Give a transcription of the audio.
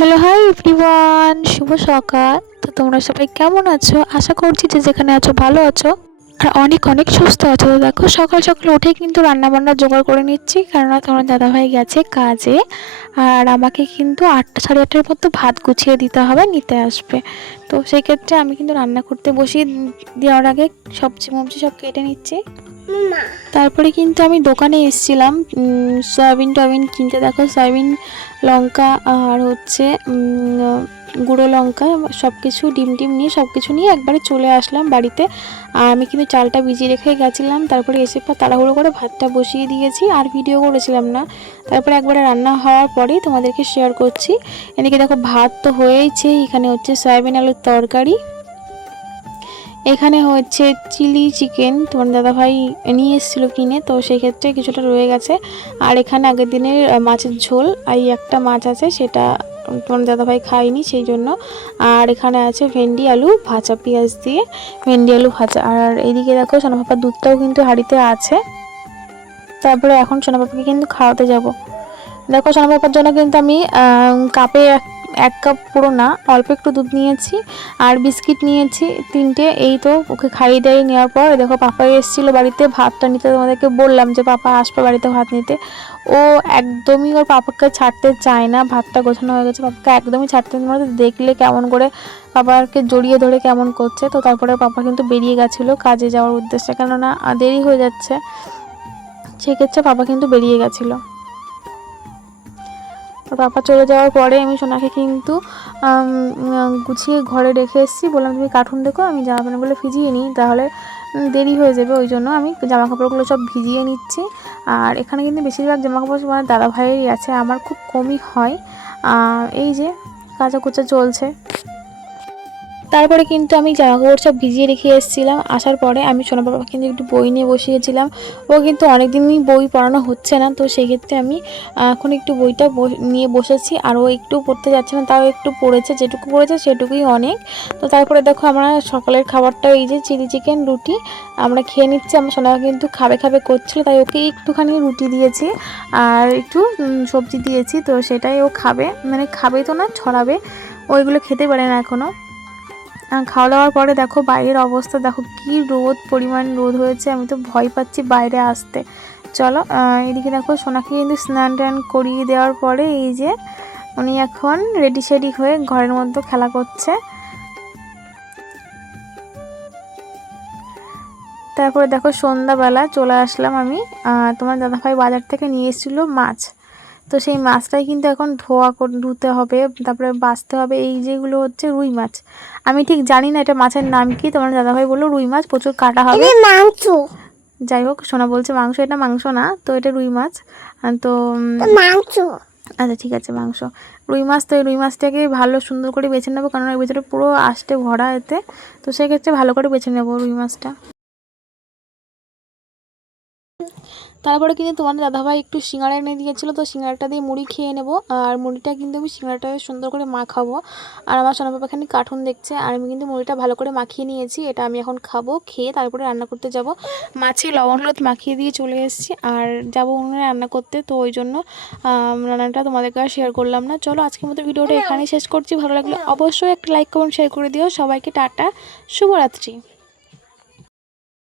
Hello, hi everyone, শুভ সকাল। তো তোমরা সবাই কেমন আছো? আশা করছি যে যেখানে আছো ভালো আছো আর অনেক অনেক সুস্থ আছো। তো দেখো সকাল সকাল উঠে কিন্তু রান্না বান্না জোগাড় করে নিচ্ছি, কারণ তোমার দাদাভাই গেছে কাজে। আর আমাকে কিন্তু 8টা সাড়ে 8টার মতো ভাত গুছিয়ে দিতে হবে, নিতে আসবে। তো সেই ক্ষেত্রে আমি কিন্তু রান্না করতে বসিয়ে দেওয়ার আগে সবজি মবজি সব কেটে নিচ্ছি। তারপরে কিন্তু আমি দোকানে এসেছিলাম সয়াবিন টয়াবিন কিনতে। দেখো সয়াবিন, লঙ্কা আর হচ্ছে গুঁড়ো লঙ্কা, সব কিছু ডিম টিম নিয়ে সব কিছু নিয়ে একবারে চলে আসলাম বাড়িতে। আর আমি কিন্তু চালটা ভিজিয়ে রেখে গেছিলাম, তারপরে এসে পর তাড়াহুড়ো করে ভাতটা বসিয়ে দিয়েছি, আর ভিডিও করেছিলাম না। তারপরে একবারে রান্না হওয়ার পরেই তোমাদেরকে শেয়ার করছি। এদিকে দেখো ভাত তো হয়েইছে, এখানে হচ্ছে সয়াবিন আলুর তরকারি, এখানে হচ্ছে চিলি চিকেন তোমার দাদাভাই নিয়ে এসেছিলো কিনে, তো সেই ক্ষেত্রে কিছুটা রয়ে গেছে। আর এখানে আগের দিনের মাছের ঝোল, এই একটা মাছ আছে সেটা তোমার দাদাভাই খায়নি সেই জন্য। আর এখানে আছে ভেন্ডি আলু ভাজা, পেঁয়াজ দিয়ে ভেন্ডি আলু ভাজা। আর এইদিকে দেখো সোনাপাপার দুধটাও কিন্তু হাঁড়িতে আছে। তারপরে এখন সোনাপাপাকে কিন্তু খাওয়াতে যাব। দেখো সোনাপাপার জন্য কিন্তু আমি কাপে এক কাপ পুরো না, অল্প একটু দুধ নিয়েছি আর বিস্কিট নিয়েছি 3টে। এই তো ওকে খাইয়ে দিয়ে নেওয়ার পর দেখো পাপা এসেছিলো বাড়িতে ভাতটা নিতে। তোমাদেরকে বললাম যে পাপা আসবে বাড়িতে ভাত নিতে। ও একদমই ওর পাপাকে ছাড়তে চায় না। ভাতটা গোছানো হয়ে গেছে, পাপাকে একদমই ছাড়তে মানে দেখলে কেমন করে পাপাকে জড়িয়ে ধরে কেমন করছে। তো তারপরে পাপা কিন্তু বেরিয়ে গেছিলো কাজে যাওয়ার উদ্দেশ্যে, কেননা দেরি হয়ে যাচ্ছে, সেক্ষেত্রে পাপা কিন্তু বেরিয়ে গেছিলো। তো পাপা চলে যাওয়ার পরে আমি সোনাকে কিন্তু গুছিয়ে ঘরে রেখে এসেছি। বললাম তুমি কার্টুন দেখো, আমি জামা প্যান্টগুলো ভিজিয়ে নিই, তাহলে দেরি হয়ে যাবে। ওই জন্য আমি জামা কাপড়গুলো সব ভিজিয়ে নিচ্ছি। আর এখানে কিন্তু বেশিরভাগ জামা কাপড় আমার দাদা ভাইয়েরই আছে, আমার খুব কমই হয়। এই যে কাঁচা কুচা চলছে। তারপরে কিন্তু আমি জামাকাপড় সব ভিজিয়ে রেখে এসেছিলাম। আসার পরে আমি সোনা বাবা কিন্তু একটু বই নিয়ে বসিয়েছিলাম। ও কিন্তু অনেকদিনই বই পড়ানো হচ্ছে না, তো সেই ক্ষেত্রে আমি এখন একটু বইটা নিয়ে বসেছি। আর ও একটু পড়তে যাচ্ছে না, তাও একটু পড়েছে, যেটুকু পড়েছে সেটুকুই অনেক। তো তারপরে দেখো আমরা সকালের খাবারটা এই যে চিলি চিকেন রুটি আমরা খেয়ে নিচ্ছি। আমার সোনা কিন্তু খাবে খাবে করছিল, তাই ওকে একটুখানি রুটি দিয়েছি আর একটু সবজি দিয়েছি। তো সেটাই ও খাবে, মানে খাবে তো না, ছড়াবে। ওইগুলো খেতে পারে না এখনও। খাওয়া দাওয়ার পরে দেখো বাইরের অবস্থা দেখো, কি রোদ, পরিমাণ রোদ হয়েছে, আমি তো ভয় পাচ্ছি বাইরে আসতে। চলো এদিকে দেখো সোনাকে কিন্তু স্নান টান করিয়ে দেওয়ার পরে এই যে উনি এখন রেডি শেডি হয়ে ঘরের মধ্যে খেলা করছে। তারপরে দেখো সন্ধ্যাবেলা চলে আসলাম আমি। তোমার দাদাভাই বাজার থেকে নিয়ে এসেছিলো মাছ, তো সেই মাছটাই কিন্তু এখন ধুতে হবে, তারপরে বাছতে হবে। এই যেগুলো হচ্ছে রুই মাছ, আমি ঠিক জানি না এটা মাছের নাম কি। তোমার দাদাভাই বললো রুই মাছ প্রচুর কাটা হবে, মাংস। যাই হোক সোনা বলছে মাংস, এটা মাংস না তো, এটা রুই মাছ। তো মাংস, আচ্ছা ঠিক আছে মাংস, রুই মাছ। তো এই রুই মাছটাকে ভালো সুন্দর করে বেছে নেবো, কারণ এর ভিতরে পুরো আষ্টে ভরা এতে, তো সেক্ষেত্রে ভালো করে বেছে নেবো রুই মাছটা। তারপরে কিন্তু তোমার দাদাভাই একটু সিঙ্গাড়া এনে দিয়েছিলো, তো সিঙ্গাড়াটা দিয়ে মুড়ি খেয়ে নেবো। আর মুড়িটা কিন্তু আমি সিঙ্গাড়াটা সুন্দর করে মাখাবো। আর আমার সোনা বাবা এখানে কার্টুন দেখছে, আর আমি কিন্তু মুড়িটা ভালো করে মাখিয়ে নিয়েছি। এটা আমি এখন খাবো, খেয়ে তারপরে রান্না করতে যাব। মাছে লবণ হলুদ মাখিয়ে দিয়ে চলে এসেছি, আর যাবো উনুনে রান্না করতে। তো ওই জন্য রান্নাটা তোমাদেরকে আর শেয়ার করলাম না। চলো আজকের মতো ভিডিওটা এখানেই শেষ করছি। ভালো লাগলে অবশ্যই একটা লাইক কমেন্ট শেয়ার করে দিও। সবাইকে টাটা, শুভরাত্রি।